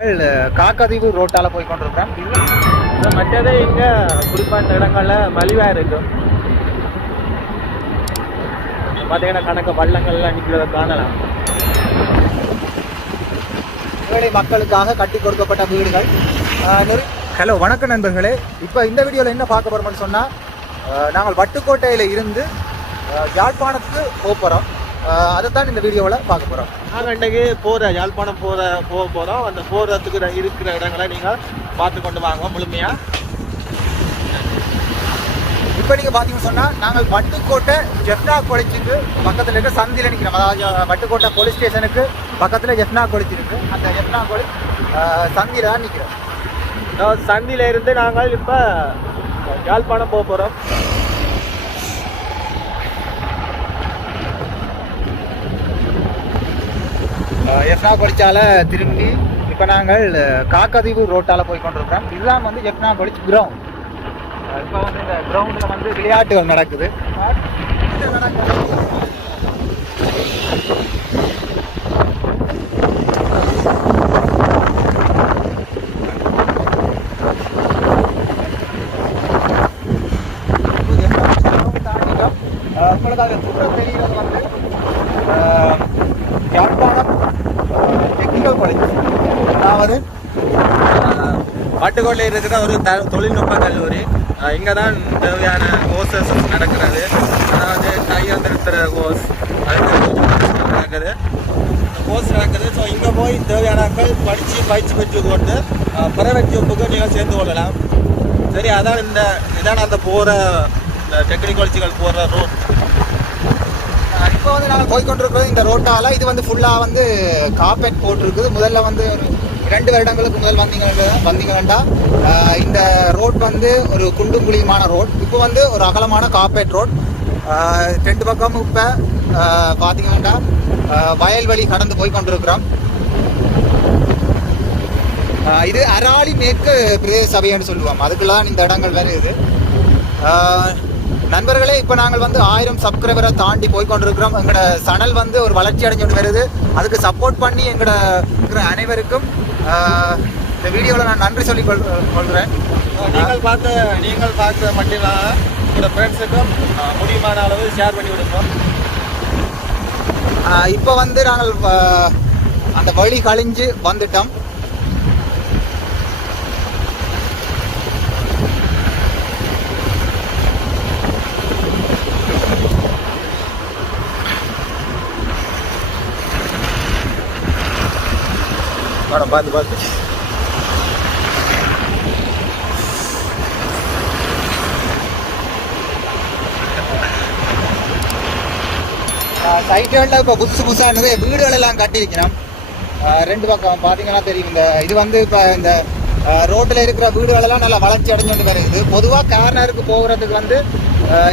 காக்கதீவு ரோட்டால போய் கொண்டிருக்கிறோம். மற்றது இங்கே குறிப்பான இடங்களில் மலிவாக இருக்கும் பார்த்தீங்கன்னா கணக்கு வள்ளங்கள்லாம் நிற்கிறத காணலாம். ஏழை மக்களுக்காக கட்டி கொடுக்கப்பட்ட வீடுகள். ஹலோ வணக்கம் நண்பர்களே. இப்போ இந்த வீடியோவில் என்ன பார்க்க போகிறோம்னு சொன்னால் நாங்கள் வட்டுக்கோட்டையில் இருந்து யாழ்ப்பாணத்துக்கு போக போகிறோம் அதைத்தான் இந்த வீடியோவில் பார்க்க போகிறோம் நாங்கள் இன்றைக்கு போகிற யாழ்ப்பாணம் போகிற போக போகிறோம் அந்த போகிறதுக்கு இருக்கிற இடங்களை நீங்கள் பார்த்து கொண்டு வாங்க முழுமையாக இப்போ நீங்கள் பார்த்தீங்கன்னு சொன்னால் நாங்கள் வட்டுக்கோட்டை ஜெஃப்னா கொலிச்சுக்கு பக்கத்தில் இருக்க சந்தியில் நிற்கிறோம் அதாவது வட்டுக்கோட்டை போலீஸ் ஸ்டேஷனுக்கு பக்கத்தில் ஜெஃப்னா கொலிச்சு இருக்கு. அந்த ஜெஃப்னா கொலிச் சந்தியில் தான் நிற்கிறோம் சந்தியில இருந்து நாங்கள் இப்போ யாழ்ப்பாணம் போக போகிறோம் எஃப்னா கொலிச்சால திரும்பி இப்போ நாங்கள் காக்கதீவு ரோட்டால் போய் கொண்டிருக்கிறோம். இதுதான் வந்து எஃப்னா கொலிச் கிரவுண்ட் இப்போ வந்து இந்த கிரவுண்டில் வந்து விளையாட்டுகள் நடக்குது. இது நடக்குது. அஹ் உங்களுக்காக தூரம் தெரிகிறது வந்து அஹ், யாழ்ப்பாணம் டெக்னிக்கல் காலேஜ் அதாவது பட்டுக்கோட்டையில் இருக்கிற ஒரு த தொழில்நுட்ப கல்லூரி. இங்கே தான் தேவையான கோர்சஸ் நடக்கிறது. அதாவது கையந்திருக்கிற கோர்ஸ் நடக்குது. கோர்ஸ் நடக்குது. ஸோ இங்கே போய் தேவையானாக்கள் படித்து பயிற்சி பெற்று கொண்டு பிரைவேட் ஜாப்புக்கு நீங்கள் சேர்ந்து கொள்ளலாம். சரி அதான் இந்த இதான் அந்த போகிற இந்த டெக்னிக்காலஜிகள் போகிற ரோட் இப்போ வந்து நாங்கள் போய்கொண்டிருக்கிறோம் இந்த ரோட்டால் இது வந்து ஃபுல்லாக வந்து காப்பெட் போட்டிருக்குது. முதல்ல வந்து ஒரு இரண்டு வருடங்களுக்கு முதல் வந்தீங்க வந்தீங்கன்னா இந்த ரோட் வந்து ஒரு குண்டும் குழியுமான ரோட். இப்போ வந்து ஒரு அகலமான காப்பெட் ரோட். ரெண்டு பக்கமும் இப்போ பார்த்தீங்கன்னா வயல்வெளி கடந்து போய் கொண்டிருக்கிறோம். இது அராளி மேற்கு பிரதேச சபைன்னு சொல்லுவோம். அதுக்கெல்லாம் இந்த இடங்கள் வருது இது. நண்பர்களே இப்போ நாங்கள் வந்து ஆயிரம் சப்ஸ்கிரைபரை தாண்டி போய் கொண்டிருக்கிறோம். எங்களோட சனல் வந்து ஒரு வளர்ச்சி அடைஞ்சு வருது. அதுக்கு சப்போர்ட் பண்ணி எங்களோட இருக்கிற அனைவருக்கும் இந்த வீடியோவில் நான் நன்றி சொல்லி கொள் கொள்கிறேன் நீங்கள் பார்த்த நீங்கள் பார்த்த மட்டும் இல்லாமல் உங்களோட ஃப்ரெண்ட்ஸுக்கும் முடியுமான அளவு ஷேர் பண்ணி விடுங்க இப்போ வந்து நாங்கள் அந்த வழி கழிஞ்சு வந்துட்டோம். படம் பார்த்து பார்த்து. சைட்டுகளில் இப்போ புதுசு புதுசாக நிறைய வீடுகள் எல்லாம் கட்டியிருக்கிறோம் ரெண்டு பக்கம் பார்த்தீங்கன்னா தெரியும். இந்த இது வந்து இப்போ இந்த ரோட்டில் இருக்கிற வீடுகளெல்லாம் நல்லா வளர்ச்சி அடைஞ்சு வருது. பொதுவாக கார்னருக்கு போகிறதுக்கு வந்து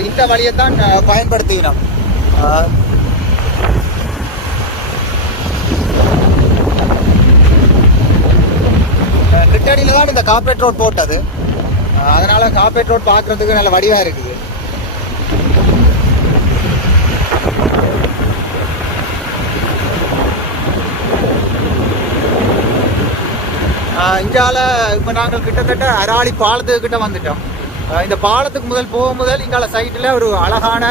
இந்த வழியை தான் ஆஹ் பயன்படுத்திக்கிறோம் ஆஹ் தான் இந்த கார்பரேட் ரோட் போட்டது. அதனால் கார்பரேட் ரோட் பார்க்கறதுக்கு நல்ல வடிவாக இருக்குது. இங்கால இப்போ நாங்கள் கிட்டத்தட்ட அராளி பாலத்துக்கு கிட்ட வந்துட்டோம். இந்த பாலத்துக்கு முதல் போகும் முதல் இங்கால சைட்டில் ஒரு அழகான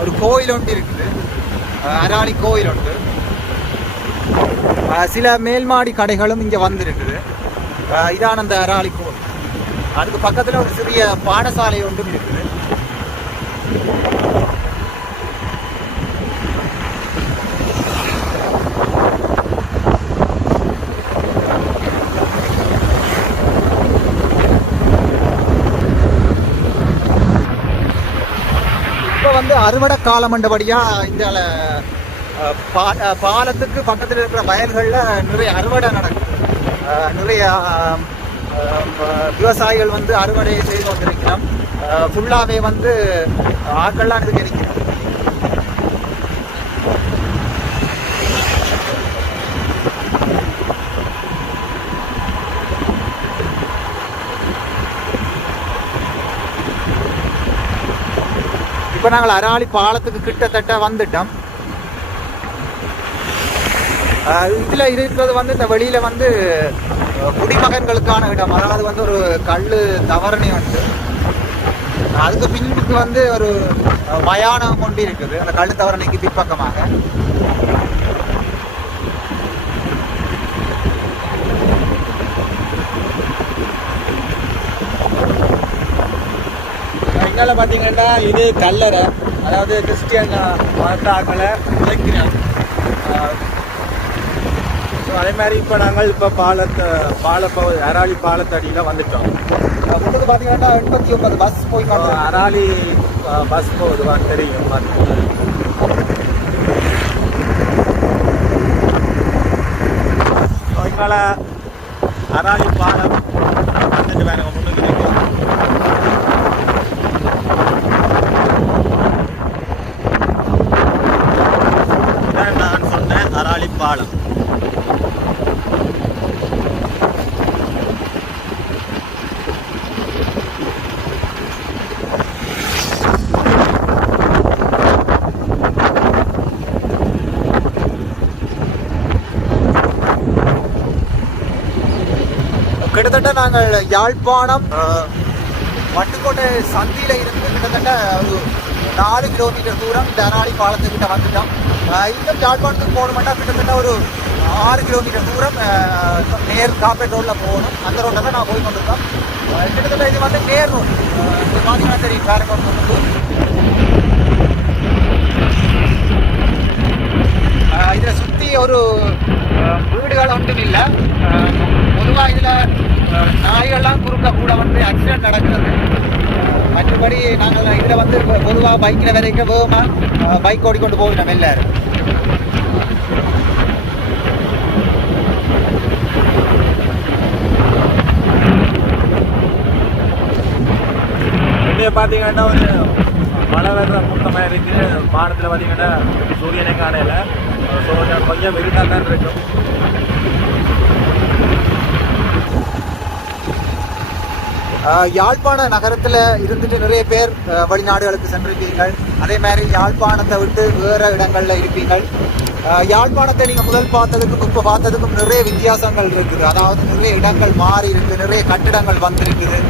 ஒரு கோயில் ஒன்று இருக்குது. அராளி கோயில் ஒன்று. சில மேல்மாடி கடைகளும் இங்கே வந்திருக்குது. இதான அந்த அராளி அதுக்கு பக்கத்தில் ஒரு சிறிய பாடசாலை ஒன்றும் இருக்குது. இப்போ வந்து அறுவடை காலம் மண்டபடியா இந்த பா- பாலத்துக்கு பக்கத்தில் இருக்கிற வயல்களில் நிறைய அறுவடை நடக்கும். நிறைய விவசாயிகள் வந்து அறுவடை செய்து கொண்டிருக்கிறோம். ஃபுல்லாகவே வந்து ஆக்கள்லாம் இதுக்கு இருக்கிறோம். இப்போ நாங்கள் அராளி பாலத்துக்கு கிட்டத்தட்ட வந்துட்டோம். இதில் இருக்கிறது வந்து இந்த வெளியில் வந்து குடிமகன்களுக்கான இடம். அதாவது வந்து ஒரு கல் தவறணி வந்து. அதுக்கு பின்னுக்கு வந்து ஒரு மயானம் கொண்டு இருக்குது. அந்த கல் தவறணிக்கு பின்பக்கமாக இங்கால பார்த்தீங்கன்னா இது கல்லறை அதாவது கிறிஸ்டியன் மதத்தாக்களை விளக்கிறாங்க ஸோ அதே மாதிரி இப்போ நாங்கள் இப்போ பாலத்தை பாலப்பகுதி அராளி பாலத்தடியில் வந்துட்டோம். முன்னுக்கு பார்த்தீங்கன்னா எண்பத்தி ஒன்பது பஸ் போய் அராலி பஸ் போகுதுவா தெரியும் பார்த்து. இங்கால அராளி பாலம் வந்துட்டு வேற முன்னுக்கு இருக்கு இதான் நான் சொன்ன அராளி பாலம் கிட்டத்தட்ட நாங்கள் யாழ்ப்பாணம் வட்டுக்கோட்டை சந்தியில இருந்து கிட்டத்தட்ட ஒரு நாலு கிலோமீட்டர் தூரம் தனாளி பாலத்துக்கிட்ட வந்துட்டோம். இன்னும் யாழ்ப்பாணத்துக்கு போகணும்னா கிட்டத்தட்ட ஒரு ஆறு கிலோமீட்டர் தூரம் நேர் காப்பேட் ரோட்டில் போகணும். அந்த ரோட்டில் தான் நான் போய் கொண்டிருக்கோம். கிட்டத்தட்ட இது வந்து நேர் ரோடு. அஹ், இது பார்த்தீங்கன்னா தெரியும் காரைக்கால் ரோடு சுற்றி ஒரு வீடுகள் ஒன்றும் இல்லை. பொதுவாக இதில் நாய்கள்லாம் குறுக்க கூட வந்து ஆக்சிடென்ட் நடக்கிறது. மற்றபடி நாங்கள் இதில் வந்து பொதுவாக பைக்கில் வரைக்கும் வேகமா பைக் ஓடிக்கொண்டு போகிறோம் எல்லாரும் இங்கே பார்த்தீங்கன்னா ஒரு மழை வர்ற மொத்தமாக இருக்குது. வானத்தில் பார்த்தீங்கன்னா சூரியனை காணையில் ஸோ கொஞ்சம் வெயிட்டாக தான் இருக்கும். யாழ்ப்பாண நகரத்துல இருந்துட்டு நிறைய பேர் வெளிநாடுகளுக்கு சென்றிருப்பீர்கள். அதே மாதிரி யாழ்ப்பாணத்தை விட்டு வேற இடங்கள்ல இருப்பீங்கள் யாழ்ப்பாணத்தை நீங்க முதல் பார்த்ததுக்கும் இப்ப பார்த்ததுக்கும் நிறைய வித்தியாசங்கள் இருக்குது. அதாவது நிறைய இடங்கள் மாறி இருக்கு நிறைய கட்டிடங்கள் வந்திருக்குது.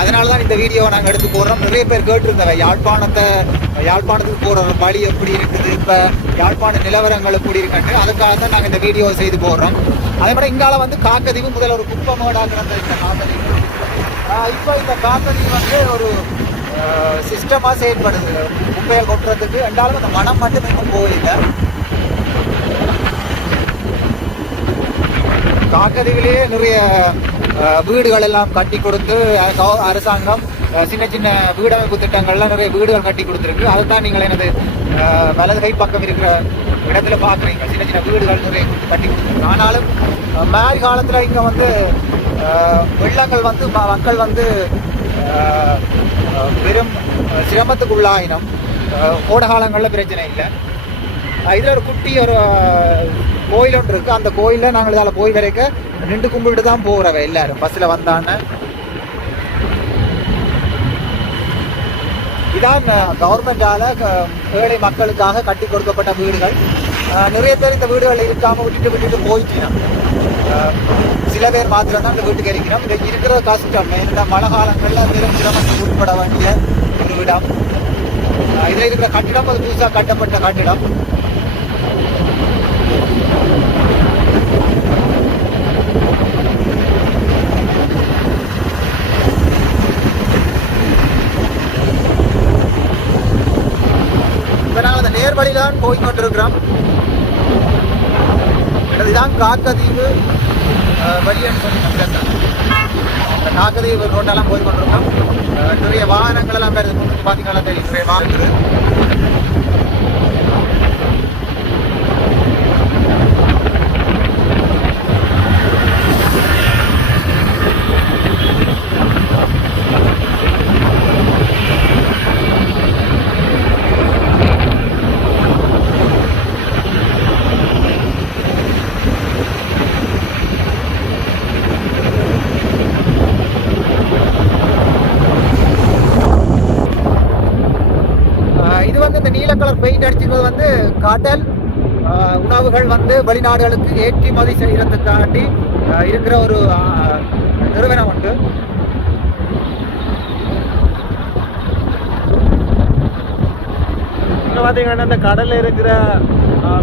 அதனால தான் இந்த வீடியோவை நாங்கள் எடுத்து போடுறோம். நிறைய பேர் கேட்டிருந்தவ யாழ்ப்பாணத்தை யாழ்ப்பாணத்துக்கு போகிற வழி எப்படி இருக்குது இப்போ யாழ்ப்பாண நிலவரங்கள் எப்படி இருக்குன்ட்டு. அதுக்காக தான் நாங்கள் இந்த வீடியோ செய்து போடுறோம். அதே மாதிரி இங்கால வந்து காக்கதீவு முதல்ல ஒரு குப்பை மேடாக இந்த காக்கதீவு. இப்போ இந்த காக்கதீவு வந்து ஒரு சிஸ்டமாக செயல்படுது. குப்பையை கொட்டுறதுக்கு. ரெண்டாலும் அந்த மனம் மட்டும் இன்னும் போயில்லை காக்கதீவிலேயே நிறைய வீடுகள் எல்லாம் கட்டி கொடுத்து அரசாங்கம் சின்ன சின்ன வீடமைப்பு திட்டங்கள்லாம் நிறைய வீடுகள் கட்டி கொடுத்துருக்கு. அதுதான் நீங்கள் எனது வலது கை பக்கம் இருக்கிற இடத்துல பார்க்குறீங்க. சின்ன சின்ன வீடுகள் நிறைய கட்டி கொடுத்துருக்கு ஆனாலும் அஹ், மேல் காலத்தில் இங்கே வந்து வெள்ளங்கள் வந்து ம- மக்கள் வந்து பெரும் சிரமத்துக்கு சிரமத்துக்குள்ளாயினம். கோட காலங்களில் பிரச்சனை இல்லை. இதில் ஒரு குட்டி ஒரு கோயில் ஒன்று இருக்குது அந்த கோயிலில் நாங்கள் இதால போய் வரைக்க நின்று கும்பிட்டு தான் போகிறவ எல்லாரும். பஸ்ஸில் வந்தான்னு இதான் கவர்மெண்டால ஏழை மக்களுக்காக கட்டி கொடுக்கப்பட்ட வீடுகள். நிறைய பேர் இந்த வீடுகள் இருக்காம விட்டுட்டு விட்டுட்டு போயிட்டோம் சில பேர் மாத்திரம் தான் இந்த வீட்டுக்கு இருக்கிறோம். இது இருக்கிற கஷ்டம் இந்த மழை காலங்களில் பெரும் சிரமத்துக்கு உட்பட வேண்டிய ஒரு இடம். இதில் இருக்கிற கட்டிடம் அது புதுசாக கட்டப்பட்ட கட்டிடம் இப்ப நாங்கள் தான் போய் கொண்டிருக்கிறோம். இதுதான் காக்கதீவு அஹ், வழின்னு சொல்லி நம்ம காக்கதீவு ரோட்டெல்லாம் போய் கொண்டிருக்கோம் நிறைய வாகனங்கள் எல்லாம் பேர் பார்த்தீங்கன்னா தெரியும் நிறைய வாகனங்கள் ஆஹ் இது வந்து இந்த நீல கலர் பெயிண்ட் அடிச்சிருக்கிறது வந்து கடல் ஆஹ், உணவுகள் வந்து வெளிநாடுகளுக்கு ஏற்றுமதி செய்யறதுக்காண்டி இருக்கிற ஒரு நிறுவனம் உண்டு. இங்கே பார்த்தீங்கன்னா இந்த கடலில் இருக்கிற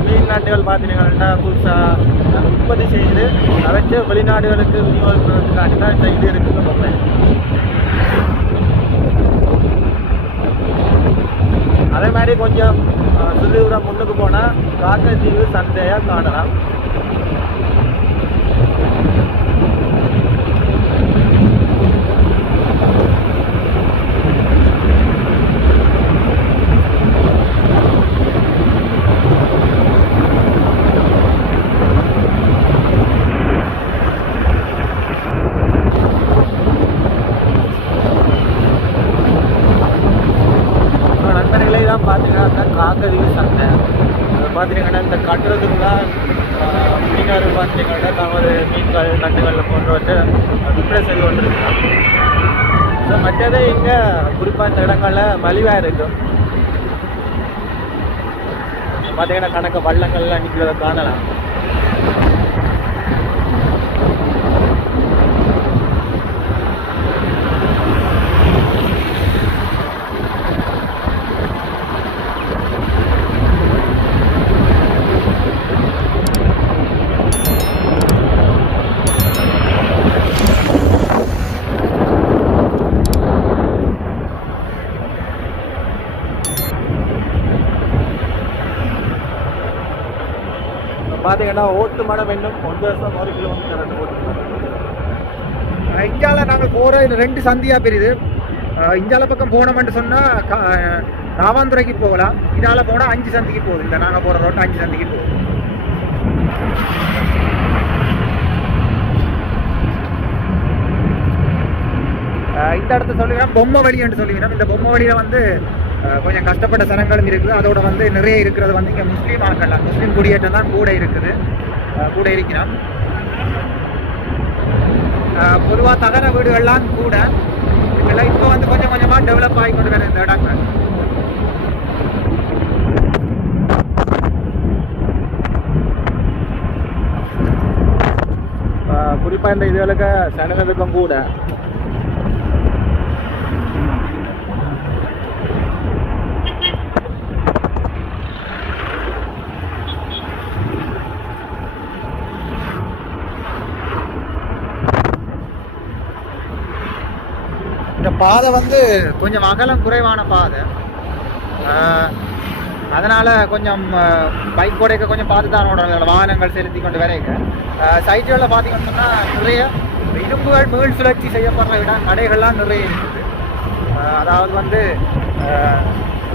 மீன் நாட்டுகள் பார்த்தீங்கன்னா புதுசாக உற்பத்தி செய்து அதை வெளிநாடுகளுக்கு விநியோகிக்கிறதுக்காண்டி தான் செய்து இருக்குது பொம்மை அதே மாதிரி கொஞ்சம் ஆஹ், முன்னுக்கு போனால் காக்கத்தீவு சந்தையாக காணலாம் இப்போ நண்பர்களே தான் பார்த்தீங்கன்னா அந்த காக்கதீவு சந்தை அது பார்த்தீங்கன்னா இந்த கட்டுறதுக்குலாம் மீனவர் பார்த்தீங்கன்னா தமது மீன்கள் நண்டுகள் போன்றவற்றை விற்பனை செய்து கொண்டிருக்கலாம் ஸோ இங்கே. குறிப்பாக இந்த இடங்களில் மலிவாக இருக்கும் பார்த்தீங்கன்னா கணக்க வள்ளங்கள்லாம் நிற்கிறத காணலாம். பார்த்தீங்கன்னா ஓட்டு மடம் இன்னும் ஒன்று வருஷம் ஒரு கிலோமீட்டர் ரெண்டு ஓட்டு மடம். நாங்கள் போகிற இது ரெண்டு சந்தியாக பிரியுது இந்தியாவில் பக்கம் போனோம்னு சொன்னால் ராவாந்துரைக்கு போகலாம். இதால போனால் அஞ்சு சந்திக்கு போகுது. இந்த நாங்கள் போகிற ரோட்டை அஞ்சு சந்திக்கு போகுது. இந்த இடத்த சொல்லுகிறேன் பொம்மை வழி என்று சொல்லுகிறோம் இந்த பொம்மை வழியில் வந்து கொஞ்சம் கஷ்டப்பட்ட சனங்களும் இருக்குது. அதோட வந்து நிறைய இருக்கிறது வந்து இங்கே முஸ்லீம் ஆக்கலாம் முஸ்லீம் குடியேற்றம் தான் கூட இருக்குது. கூட இருக்கிறோம் பொதுவாக தகர வீடுகள்லாம் கூட இதெல்லாம் இப்போ வந்து கொஞ்சம் கொஞ்சமாக டெவலப் ஆகி கொண்டு வருது இந்த இடங்கள். குறிப்பாக இந்த இதுகளுக்கு சனநடுக்கம் கூட. பாதை வந்து கொஞ்சம் அகலம் குறைவான பாதை. அதனால் கொஞ்சம் பைக் ஓடைக்க கொஞ்சம் பார்த்து தான் ஓடுறாங்க வாகனங்கள் செலுத்தி கொண்டு வரைக்க சைட்டுகளில் பார்த்தீங்கன்னு சொன்னால் நிறைய இரும்புகள் மீள் சுழற்சி செய்யப்படுற இடம் கடைகள்லாம் நிறைய இருக்குது. அதாவது வந்து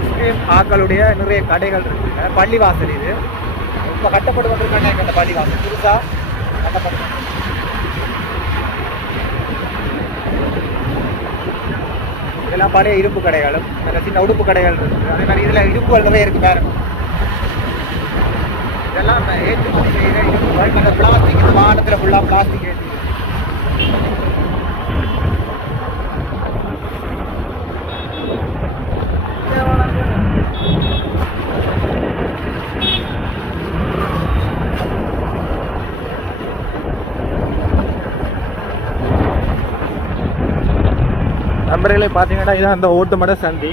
முஸ்லீம் ஆக்களுடைய நிறைய கடைகள் இருக்குங்க. பள்ளிவாசல் இது. இப்போ கட்டப்பட்டு கொண்டிருக்காங்க இந்த பள்ளிவாசல். புதுசாக கட்டப்பட்டு இதெல்லாம் பழைய இரும்பு கடைகளும் நல்ல சின்ன உடுப்பு கடைகள் இருக்கு அதே மாதிரி இதில் இரும்புகள் நிறைய இருக்கு பாருங்க இதெல்லாம் ஏற்றுமதி செய்கிற இரும்புகள் அந்த பிளாஸ்டிக் இந்த ஃபுல்லாக பிளாஸ்டிக் ஏற்றி நண்பர்களே பார்த்தீங்கன்னா இதான் அந்த ஓட்டுமட சந்தி.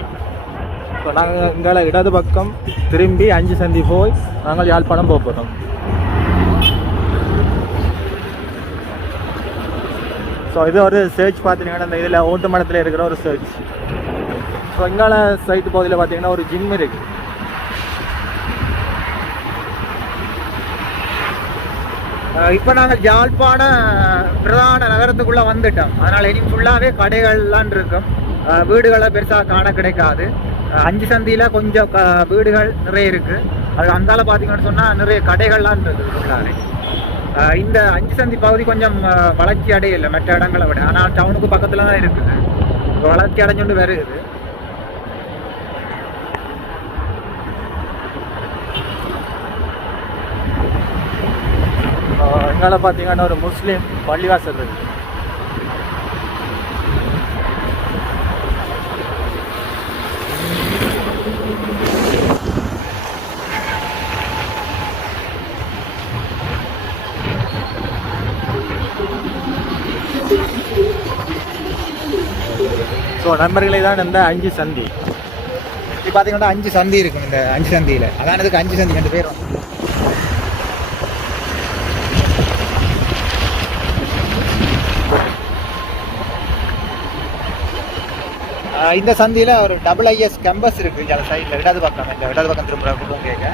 இப்போ நாங்கள் எங்களை இடது பக்கம் திரும்பி அஞ்சு சந்தி போய் நாங்கள் யாழ்ப்பாணம் போக போகிறோம் ஸோ இது ஒரு சர்ச் பார்த்தீங்கன்னா இந்த இதில் ஓட்டு மடத்தில் இருக்கிற ஒரு சர்ச் ஸோ இங்கால சைட்டு பகுதியில் பார்த்தீங்கன்னா ஒரு ஜிம் இருக்குது இப்போ நாங்கள் ஜாழ்ப்பாண பிரதான நகரத்துக்குள்ளே வந்துட்டோம். அதனால் இனி ஃபுல்லாகவே கடைகள்லாம் இருக்கும். வீடுகளை பெருசாக காண கிடைக்காது. அஞ்சு சந்தியில் கொஞ்சம் க வீடுகள் நிறைய இருக்குது அது அந்தால பார்த்தீங்கன்னு சொன்னால் நிறைய கடைகள்லாம் இருக்குது ஃபுல்லாகவே இந்த அஞ்சு சந்தி பகுதி கொஞ்சம் வளர்ச்சி அடையலை மற்ற இடங்களை விட. ஆனால் டவுனுக்கு பக்கத்தில் தான் இருக்குது. வளர்ச்சி அடைஞ்சுண்டு வருது அங்கால பார்த்தீங்கன்னா ஒரு முஸ்லீம் பள்ளிவாசல் இருக்கு. ஸோ நண்பர்களே தான் இந்த அஞ்சு சந்தி. இப்போ பார்த்தீங்கன்னா அஞ்சு சந்தி இருக்கும் இந்த அஞ்சு சந்தியில். அதான் இதுக்கு அஞ்சு சந்தி ரெண்டு பேரும். இந்த சந்தியில் ஒரு டபுள் ஐஎஸ் கேம்பஸ் இருக்கு. இந்த சைடில் இடது பக்கம் இந்த இடது பக்கம் திரும்ப குடும்பம் கேட்க.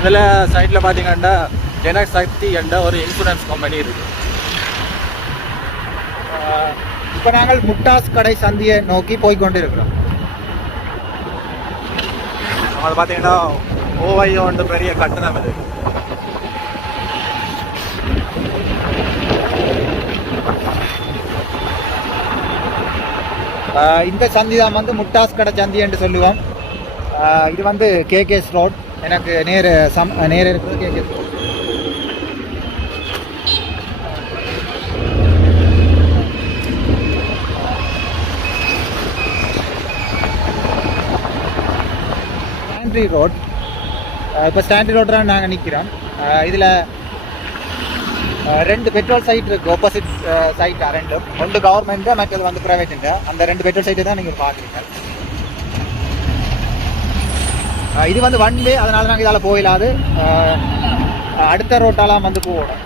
இதில் சைடில் பார்த்தீங்கன்னா ஜனசக்தி என்ற ஒரு இன்சூரன்ஸ் கம்பெனி இருக்கு. இப்போ நாங்கள் முட்டாஸ் கடை சந்தியை நோக்கி போய் கொண்டு இருக்கிறோம் அது பார்த்தீங்கன்னா ஓவையோன்ற பெரிய கட்டணம் இது இந்த சந்தி தான் வந்து முட்டாஸ் கடை சந்தி என்று சொல்லுவோம் இது வந்து கேகேஸ் ரோட் எனக்கு நேர் சம் நேர் இருக்குது K K S road road இப்போ ஸ்டாண்டர்ட் ரோட்டில் நாங்கள் நிற்கிறோம் இதில் ரெண்டு பெட்ரோல் சைட் இருக்குது ஆப்போசிட் சைட்டாக ரெண்டும். ஒன்று கவர்மெண்ட்டு மற்றது வந்து ப்ரைவேட்டுங்க அந்த ரெண்டு பெட்ரோல் சைட்டை தான் நீங்கள் பார்க்குறீங்க. இது வந்து ஒன் வே அதனால நாங்கள் இதால் போயிடாது அடுத்த ரோட்டாலாம் வந்து போகணும்.